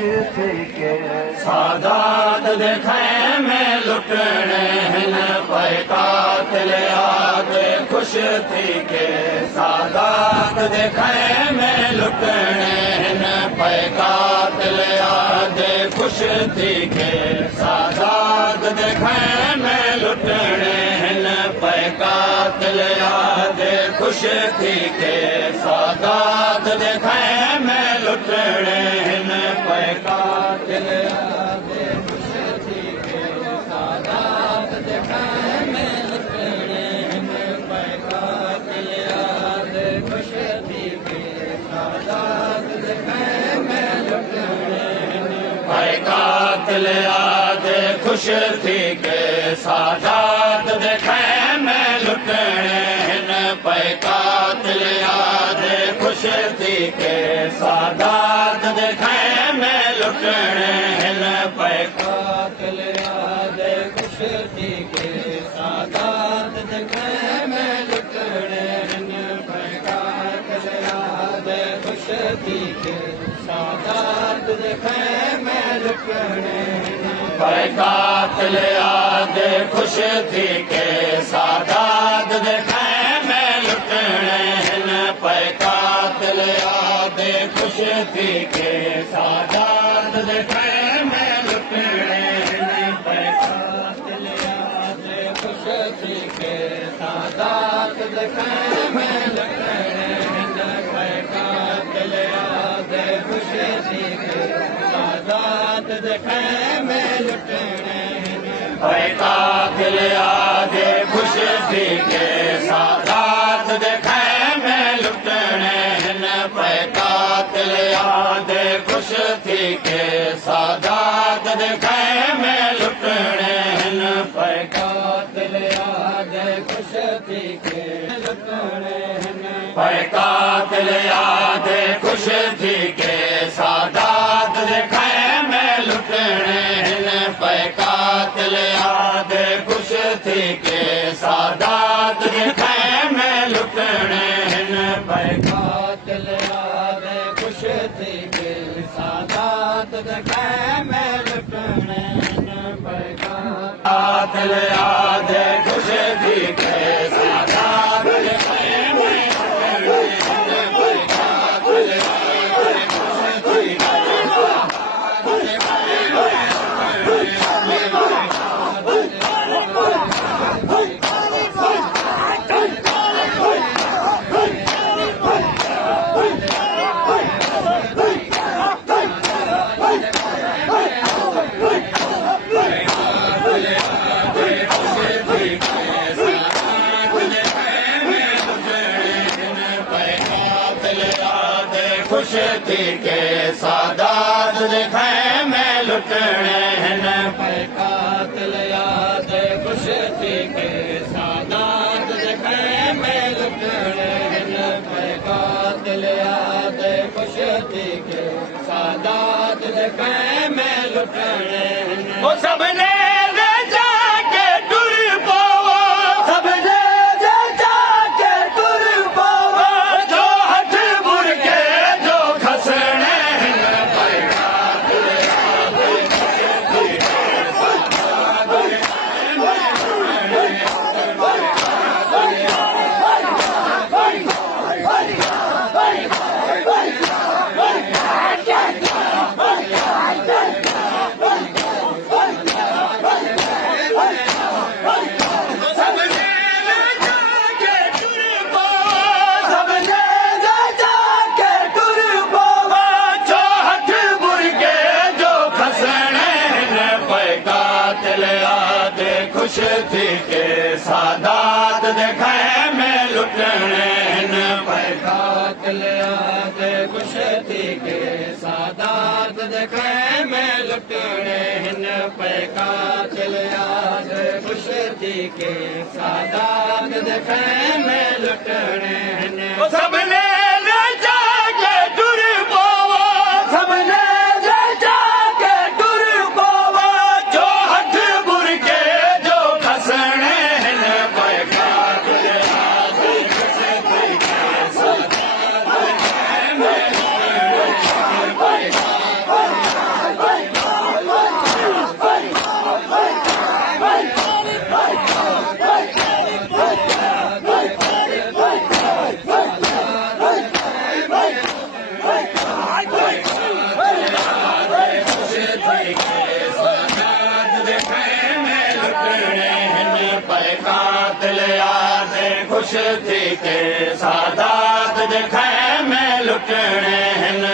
थी के सादात देखे में लुटने हिन पे कातिल आदे खुश थी के सादात देखे में लुटने हिन पे कातिल आदे खुश थी के सादात देखे में लुटने हिन पे कातिल आदे खुश थी के सादात देखे में लुटने हिन पे कातिल आदे खुश थी के सादात देखे में लुटने हिन पे कातिल आदे खुश थी के सादात देखे में लुटने हिन पे कातिल आदे खुश थी के सादात देखे में लुटने हिन पे कातिल आदे खुश थी के सादात देखे में लुटने हिन पे कातिल आदे खुश थी के सादात देखे में लुटने हिन पे कातिल आदे खुश थी के सादात देखे में लुटने हिन पे कातिल आदे खुश थी के सादात देखे में लुटने हिन पे कातिल आदे खुश थी के सादात देखे में लुटने हिन पे कातिल आदे खुश थी के सादात देखे में लुटने हिन पे कातिल आदे खुश थी के सादात देखे में लुटने हिन पे कातिल आदे खुश थी के सादात देखे में लुटने हिन पे कातिल आदे खुश थी के सादात देखे में लुटने हिन पे कातिल आदे खुश थी के लुटने हिन पे कातिल आदे खुश थी के सादात देखे में लुटने हिन पे कातिल आदे खुश थी के सादात देखे में लुटने हिन पे कातिल आदे खुश थी के सादात देखे में लुटने हिन पे कातिल आदे खुश थी के सादात देखे में लुटने हिन पे कातिल आदे खुश थी के खुश थी के सादात देखे में लुटने हिन पे कातिल आदे खुश थी के सादात देखे में लुटने हिन पे कातिल आदे खुश थी के सादात देखे में लुटने हिन सबने खुश थी के सादात देखे में लुटने हिन पे कातिल आदे खुश थी के सादात देखे में लुटने हिन पे कातिल आदे खुश थी के सादात देखे में लुटने हिन सबने जाके टुर पोवो सबने खुश थी के सादात दे खैमे लुटने हिन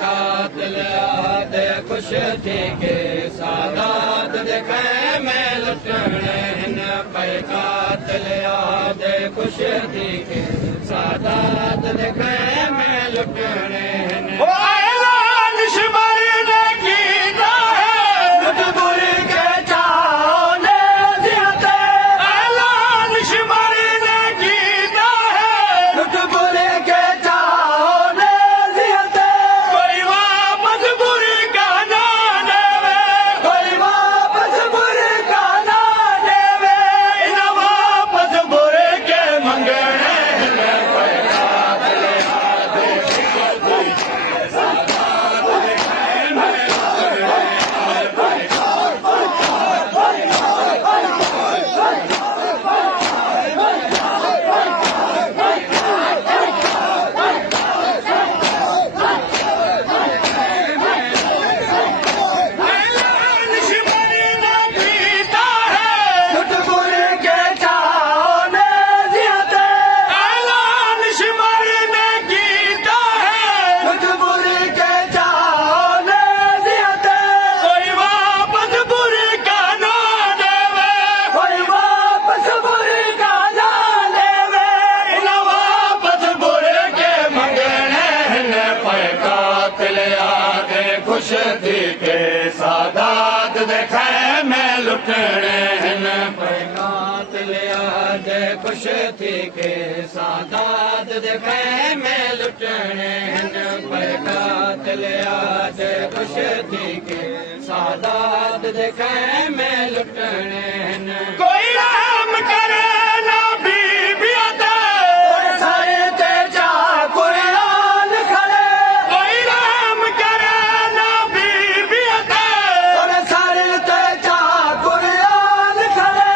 कातिल आदे खुश थी के सादात देखे में लुटने हिन पर कातिल आदे खुश थी के सादात देखे में लुटने हिन ओ ऐलान शिमर ने कीता है लुटपुर के चाओ ने जियते ऐलान शिमर ने कीता है लुटपुर के चाओ ने जियते कोई वापस बुरी का ना देवे कोई वापस बुरी का ना देवे इन वापस बुरे के मंगने हिन पर कातिल आदे ऐलान शिमर ने कीता है लुटपुर के चाओ ने जियते ऐलान शिमर ने कीता है लुटपुर के चाओ ने जियते कोई वापस बुरी का ना देवे कोई वापस बुरी का ना देवे इन वापस बुरे के मंगने हिन पर कातिल आदे खुश थी के सादात दे खैमे लुटने हिन पर कातिल आदे खुश थी के सादात देखे में लुटने हिन पर कातिल आदे खुश थी के सादात देखे में लुटने हिन कोई राम करे ना बीबिया ते सारे ते जा कुरान खड़े कोई राम करे ना बीबिया ते सारे ते जा कुरान खड़े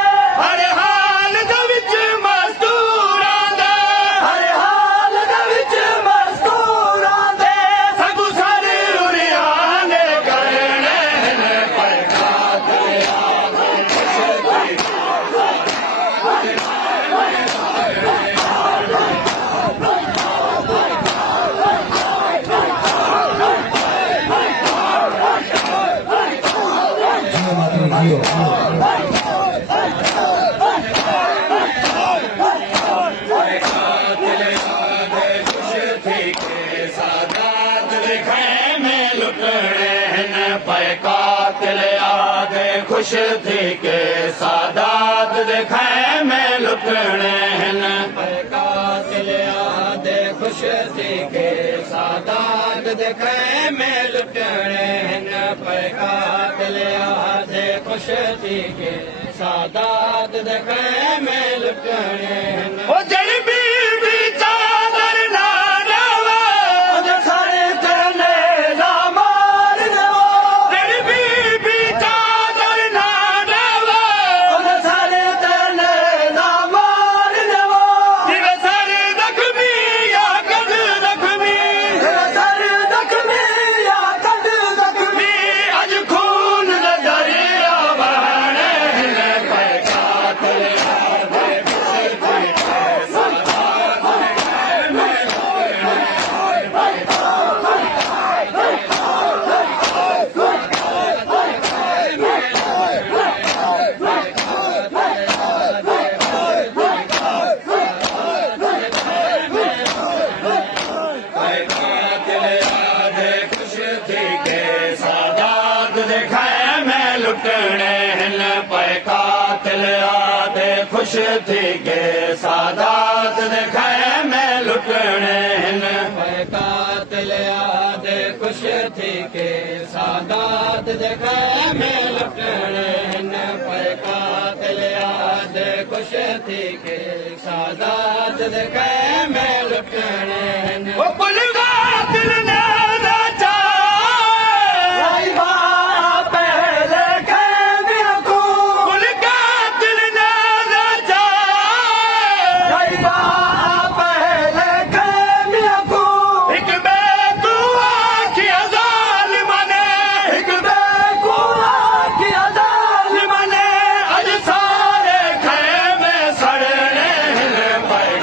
हर हाल दे विच मजदूरां दे हर हाल दे विच मजदूरां दे सगु सारे उरियां ने करने हिन पर कातिल आदे खुश थी सादात लिखे में लुटने हिन पर कातिल आदे खुश थी के सादात लिखे में लुटने हिन पर कातिल आदे खुश थी के सादात देखे में लुटने हिन पर कातिल आदे खुश थी के सादात देखे में लुटने हिन ओ जड़ी बीबी चादर ना देवे ओदे सारे तेने ना मार देवो जड़ी बीबी चादर ना देवे ओदे सारे तेने ना मार देवो जिवे सारे जख्मी या कद जख्मी जिवे सारे जख्मी या कद जख्मी अज खून दे दरिया बहने हिन पर कातिल आदे खुश थी के सादात लिखे में लुटने हिन पर कातिल आदे खुश थी के सादात देखे में लुटने हिन पर कातिल आदे खुश थी के सादात देखे में लुटने हिन पर कातिल आदे खुश थी के सादात देखे में लुटने हिन ओ कुल कातिल ने राजा पहले के कुल कातिल ने राजा पहले के एक बेकुआ की जालिम ने एक बेकुआ की जालिम ने अज सारे खेमे सड़ने पर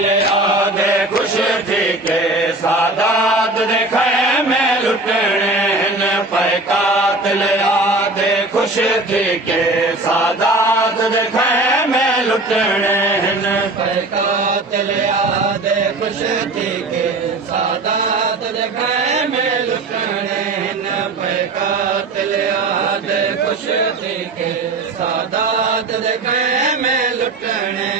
ਲਿਆ ਦੇ ਖੁਸ਼ ਥੀ ਕੇ ਸਾਦਾਤ ਦੇ ਖੈਮੇ ਲੁਟਣੇ ਹਨ ਪੈ ਕਾਤਲ ਆਦੇ ਖੁਸ਼ ਥੀ ਕੇ ਸਾਦਾਤ ਦੇ ਖੈਮੇ ਲੁਟਣੇ ਹਨ ਪੈ ਕਾਤਲ ਆਦੇ ਖੁਸ਼ ਥੀ ਕੇ ਸਾਦਾਤ ਦੇ ਖੈਮੇ ਲੁਟਣੇ ਹਨ ਪੈ ਕਾਤਲ ਆਦੇ ਖੁਸ਼ ਥੀ ਕੇ ਸਾਦਾਤ ਦੇ ਖੈਮੇ ਲੁਟਣੇ